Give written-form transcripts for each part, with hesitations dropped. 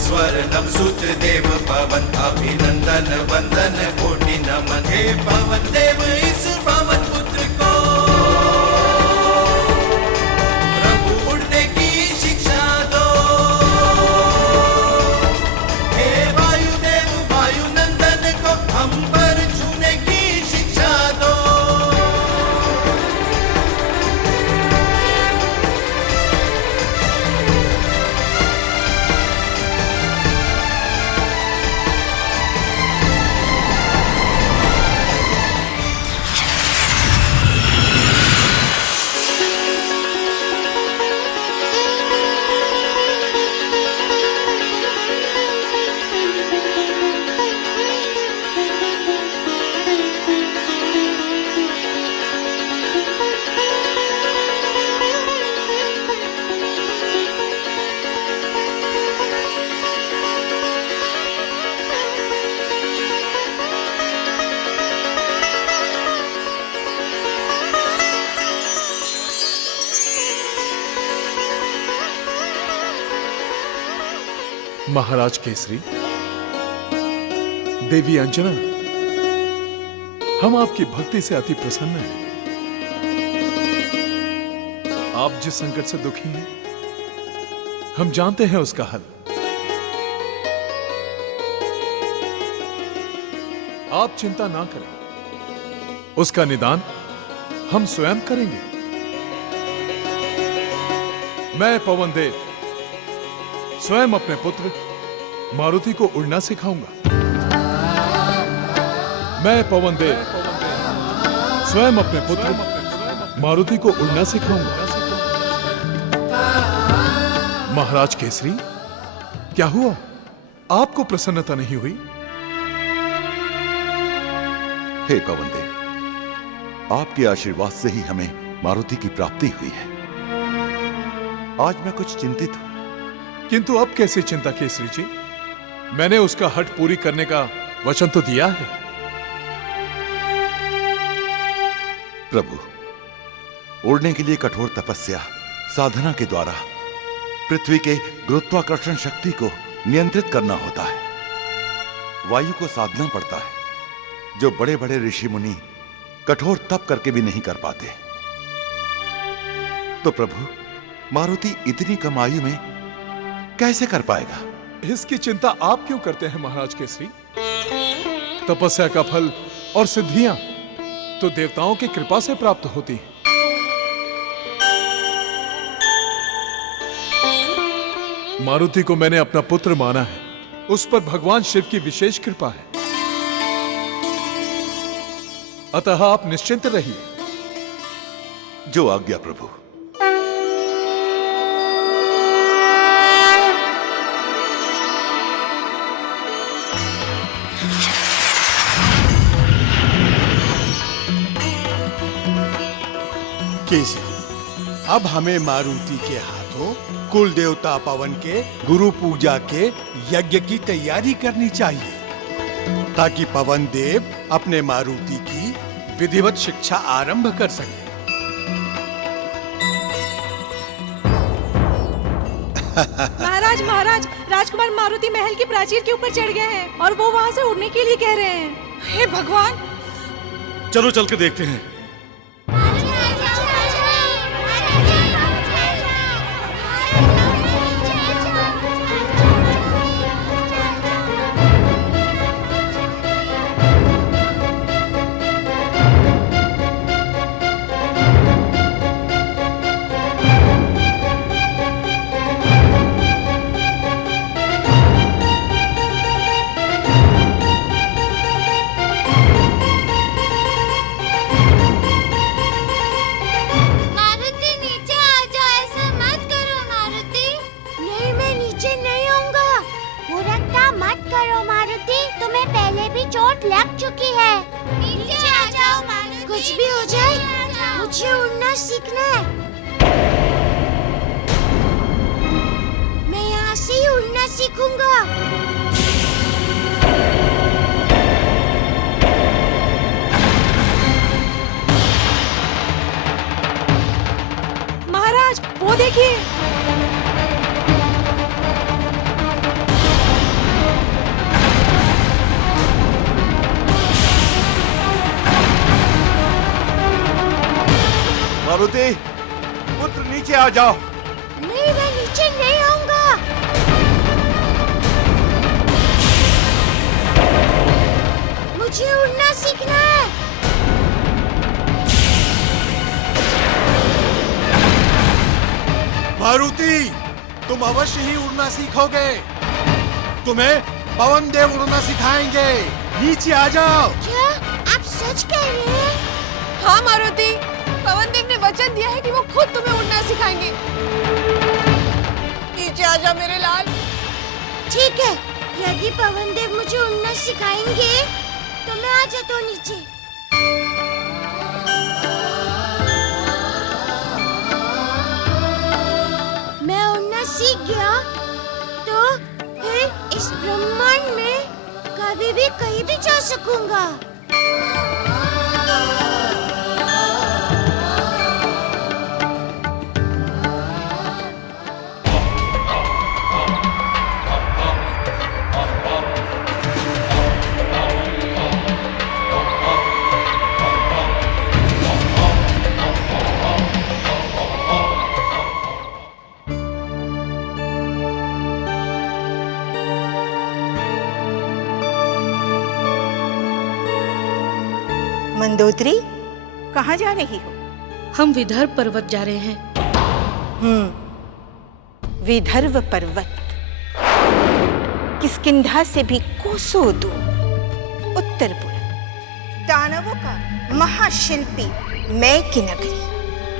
स्वर्णम सुत देव पवन अभिनंदन वंदन कोटि नमन। हे पवन देव इस पवन पुत्र को प्रभु उड़ने की शिक्षा दो। हे वायुदेव वायुनंदन को हम पर छूने की शिक्षा दो। महाराज केसरी, देवी अंजना, हम आपकी भक्ति से अति प्रसन्न हैं। आप जिस संकट से दुखी हैं, हम जानते हैं उसका हल। आप चिंता ना करें, उसका निदान हम स्वयं करेंगे। मैं पवन देव स्वयं अपने पुत्र मारुति को उड़ना सिखाऊंगा। मैं पवन देव स्वयं अपने पुत्र मारुति को उड़ना सिखाऊंगा। महाराज केसरी, क्या हुआ? आपको प्रसन्नता नहीं हुई? हे पवन देव, आपके आशीर्वाद से ही हमें मारुति की प्राप्ति हुई है। आज मैं कुछ चिंतित हूं। किंतु अब कैसे चिंता केसरी जी? मैंने उसका हठ पूरी करने का वचन तो दिया है। प्रभु, उड़ने के लिए कठोर तपस्या साधना के द्वारा पृथ्वी के गुरुत्वाकर्षण शक्ति को नियंत्रित करना होता है। वायु को साधना पड़ता है, जो बड़े बड़े ऋषि मुनि कठोर तप करके भी नहीं कर पाते। तो प्रभु, मारुति इतनी कम आयु में कैसे कर पाएगा? इसकी चिंता आप क्यों करते हैं महाराज केसरी? तपस्या का फल और सिद्धियां तो देवताओं की कृपा से प्राप्त होती हैं। मारुति को मैंने अपना पुत्र माना है, उस पर भगवान शिव की विशेष कृपा है। अतः आप निश्चिंत रहिए। जो आज्ञा प्रभु। केसरी, अब हमें मारुति के हाथों कुल देवता पवन के गुरु पूजा के यज्ञ की तैयारी करनी चाहिए, ताकि पवन देव अपने मारुति की विधिवत शिक्षा आरंभ कर सके। महाराज महाराज, राजकुमार मारुति महल की प्राचीर के ऊपर चढ़ गए हैं और वो वहां से उड़ने के लिए कह रहे हैं। हे भगवान! चलो चल के देखते हैं। चोट लग चुकी है। नीचे आ जाओ मारुति। कुछ भी हो जाए, मुझे उड़ना सीखना है। मैं यहाँ से ही उड़ना सीखूंगा। महाराज, वो देखिए। मारुति, पुत्र नीचे आ जाओ। नहीं, मैं नीचे नहीं आऊंगा। मुझे उड़ना सीखना है। मारुति, तुम अवश्य ही उड़ना सीखोगे। तुम्हें पवन देव उड़ना सिखाएंगे। नीचे आ जाओ। क्या आप सच कह रहे हैं? हाँ मारुति, पवन देव ने वचन दिया है कि वो खुद तुम्हें उड़ना सिखाएंगे। नीचे आ जा मेरे लाल। ठीक है, यदि पवन देव मुझे उड़ना सिखाएंगे तो मैं आ जाता हूँ नीचे। मैं उड़ना सीख गया तो फिर इस ब्रह्मांड में कभी भी कहीं भी जा सकूंगा। मंदोदरी, कहाँ जा रही हो? हम विदर्भ पर्वत जा रहे हैं। विदर्भ पर्वत किष्किंधा से भी कोसों दूर उत्तर पूर्व, दानवों का महाशिल्पी मैं की नगरी,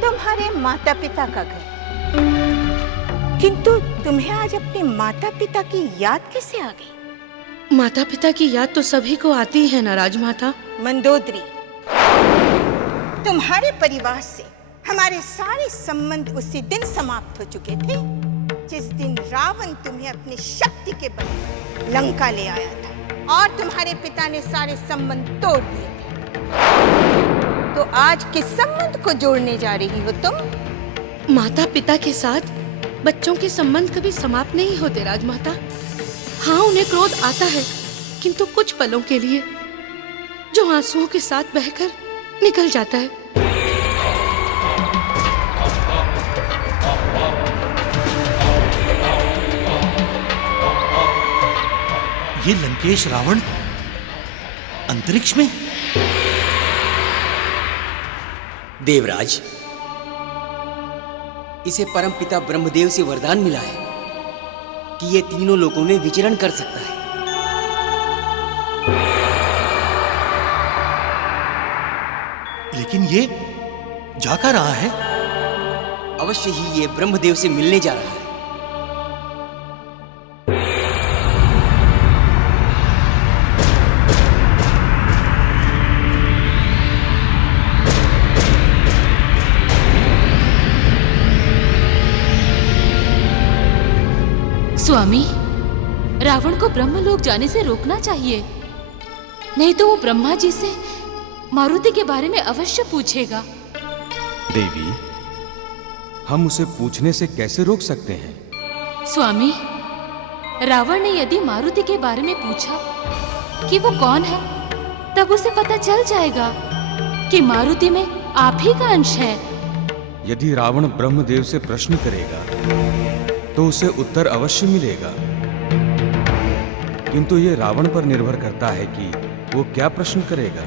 तुम्हारे माता पिता का घर। किंतु तुम्हें आज अपने माता पिता की याद कैसे आ गई? माता पिता की याद तो सभी को आती है ना राजमाता। मंदोदरी, तुम्हारे परिवार से हमारे सारे संबंध उसी दिन समाप्त हो चुके थे जिस दिन रावण तुम्हें अपनी शक्ति के बल लंका ले आया था और तुम्हारे पिता ने सारे संबंध तोड़ दिए थे। तो आज किस संबंध को जोड़ने जा रही हो तुम? माता पिता के साथ बच्चों के संबंध कभी समाप्त नहीं होते राजमाता। हाँ, उन्हें क्रोध आता है, किंतु कुछ पलों के लिए, जो आंसुओं के साथ बहकर निकल जाता है। ये लंकेश रावण अंतरिक्ष में? देवराज, इसे परमपिता ब्रह्मदेव से वरदान मिला है कि ये तीनों लोकों में विचरण कर सकता है। लेकिन ये जा कर रहा है? अवश्य ही ये ब्रह्मदेव से मिलने जा रहा है। स्वामी, रावण को ब्रह्मलोक जाने से रोकना चाहिए, नहीं तो वो ब्रह्मा जी से मारुति के बारे में अवश्य पूछेगा। देवी, हम उसे पूछने से कैसे रोक सकते हैं? स्वामी, रावण ने यदि मारुति के बारे में पूछा कि वो कौन है, तब उसे पता चल जाएगा कि मारुति में आप ही का अंश है। यदि रावण ब्रह्मदेव से प्रश्न करेगा तो उसे उत्तर अवश्य मिलेगा, किंतु ये रावण पर निर्भर करता है कि वो क्या प्रश्न करेगा।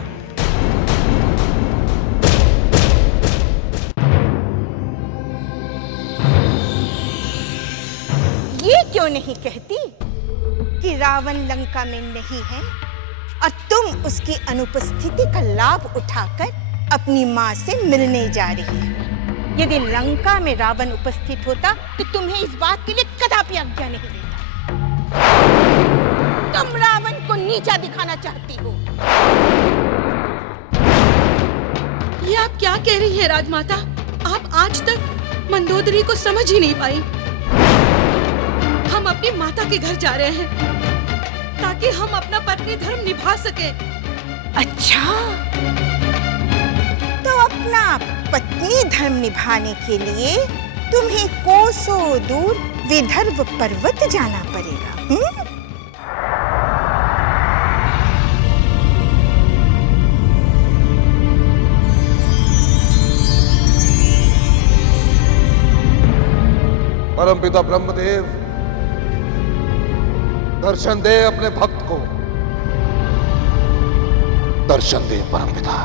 ये क्यों नहीं कहती कि रावण लंका में नहीं है और तुम उसकी अनुपस्थिति का लाभ उठाकर अपनी माँ से मिलने जा रही है। यदि लंका में रावण उपस्थित होता तो तुम्हें इस बात के लिए कदापि आज्ञा नहीं देता। तुम रावण को नीचा दिखाना चाहती हो। ये आप क्या कह रही हैं राजमाता? आप आज तक मंदोदरी को समझ ही नहीं पाई। हम अपनी माता के घर जा रहे हैं ताकि हम अपना पत्नी धर्म निभा सके। अच्छा, तो अपना पत्नी धर्म निभाने के लिए तुम्हें कोसों दूर विदर्भ पर्वत जाना पड़ेगा। परमपिता ब्रह्मदेव, दर्शन दे अपने भक्त को, दर्शन दे परमपिता।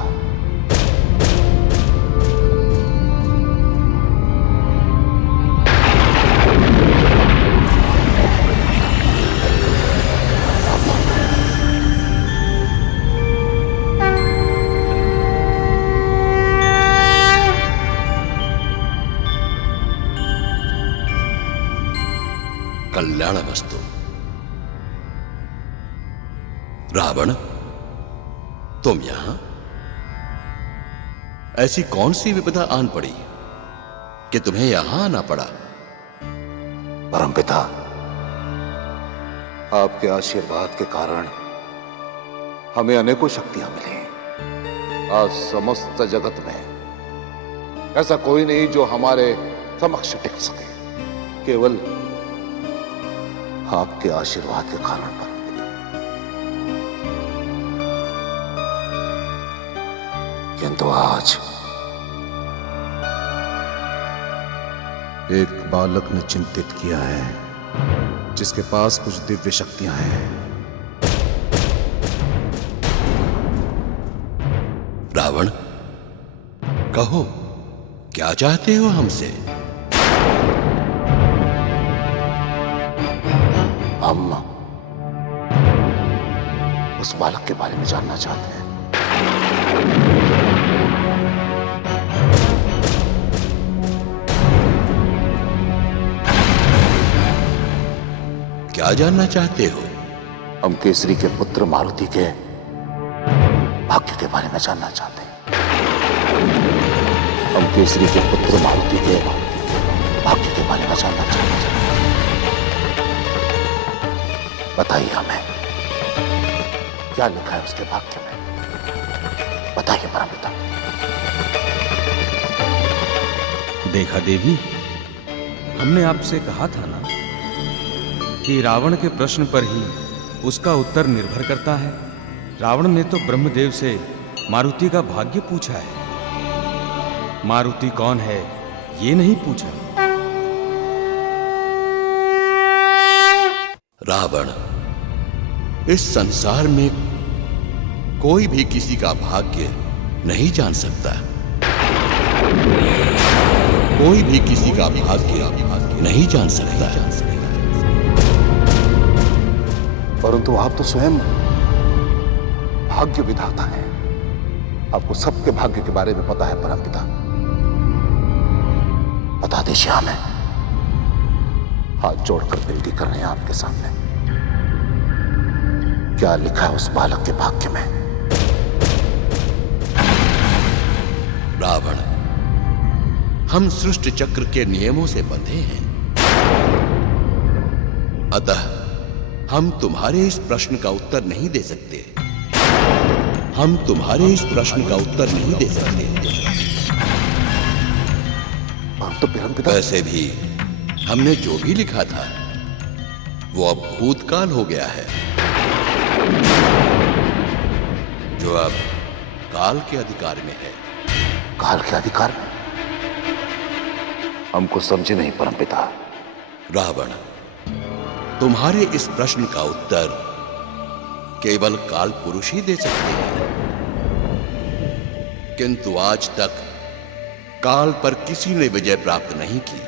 कल्याणमस्तु। रावण, तुम यहां? ऐसी कौन सी विपदा आन पड़ी कि तुम्हें यहां आना पड़ा? परमपिता, आपके आशीर्वाद के कारण हमें अनेकों शक्तियां मिली। आज समस्त जगत में ऐसा कोई नहीं जो हमारे समक्ष टिक सके, केवल आपके आशीर्वाद के कारण पर। किंतु आज एक बालक ने चिंतित किया है, जिसके पास कुछ दिव्य शक्तियां हैं। रावण, कहो, क्या चाहते हो हमसे? हम उस बालक के बारे में जानना चाहते हैं। क्या जानना चाहते हो? हम केसरी के पुत्र मारुति के भाग्य के बारे में जानना चाहते हैं। हम केसरी के पुत्र मारुति के भाग्य के बारे में जानना चाहते हैं। बताइए हमें, क्या लिखा है उसके भाग्य में? बताइए परमपिता। देखा देवी, हमने आपसे कहा था ना कि रावण के प्रश्न पर ही उसका उत्तर निर्भर करता है। रावण ने तो ब्रह्मदेव से मारुति का भाग्य पूछा है, मारुति कौन है ये नहीं पूछा। रावण, इस संसार में कोई भी किसी का भाग्य नहीं जान सकता। कोई भी किसी का भाग्य नहीं जान सकता। परंतु आप तो स्वयं भाग्य विधाता हैं। आपको सबके भाग्य के बारे में पता है परमपिता। बता दीजिए हमें। हाथ जोड़कर विनती कर रहे हैं आपके सामने। क्या लिखा है उस बालक के भाग्य में? रावण, हम सृष्टि चक्र के नियमों से बंधे हैं, अतः हम तुम्हारे इस प्रश्न का उत्तर नहीं दे सकते। हम तुम्हारे इस प्रश्न का उत्तर नहीं दे सकते। वैसे भी हमने जो भी लिखा था वो अब भूतकाल हो गया है, जो अब काल के अधिकार में है। काल के अधिकार में? हमको समझे नहीं परमपिता। रावण, तुम्हारे इस प्रश्न का उत्तर केवल काल पुरुष ही दे सकते हैं, किंतु आज तक काल पर किसी ने विजय प्राप्त नहीं की।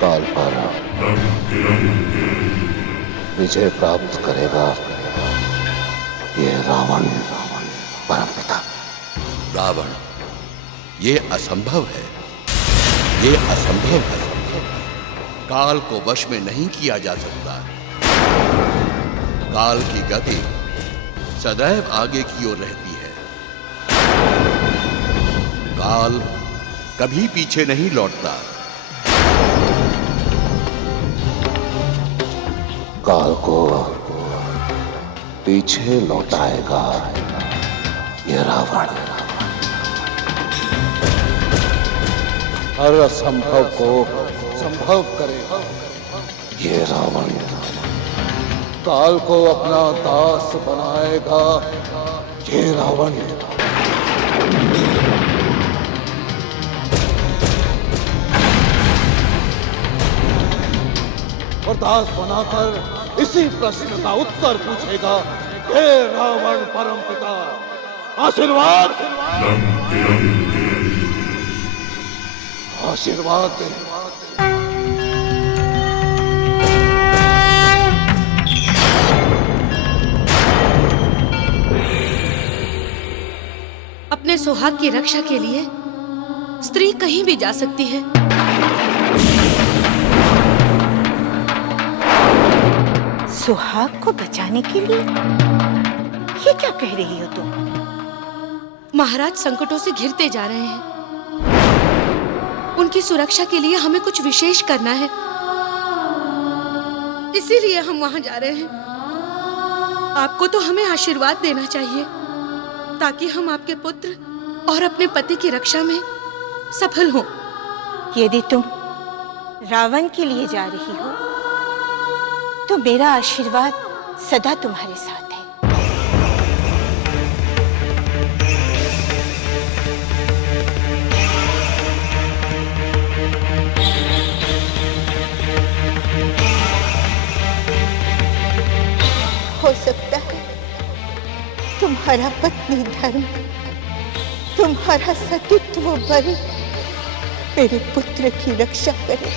काल पर विजय प्राप्त करेगा ये रावण परमपिता। रावण, ये असंभव है, ये असंभव है। काल को वश में नहीं किया जा सकता। काल की गति सदैव आगे की ओर रहती है। काल कभी पीछे नहीं लौटता। काल को पीछे लौटाएगा ये रावण। हर असंभव को संभव करेगा ये रावण। काल को अपना दास बनाएगा ये रावण अरदास बनाकर इसी प्रश्न का उत्तर पूछेगा। हे रावण परमपिता, आशीर्वाद आशीर्वाद दे। अपने सुहाग की रक्षा के लिए स्त्री कहीं भी जा सकती है। सुहाग को बचाने के लिए? ये क्या कह रही हो तुम? महाराज संकटों से घिरते जा रहे हैं। उनकी सुरक्षा के लिए हमें कुछ विशेष करना है, इसीलिए हम वहां जा रहे हैं। आपको तो हमें आशीर्वाद देना चाहिए ताकि हम आपके पुत्र और अपने पति की रक्षा में सफल हों। यदि तुम रावण के लिए जा रही हो तो मेरा आशीर्वाद सदा तुम्हारे साथ है। हो सकता है तुम्हारा पत्नी धर्म, तुम्हारा सतीत्व बल मेरे पुत्र की रक्षा करे।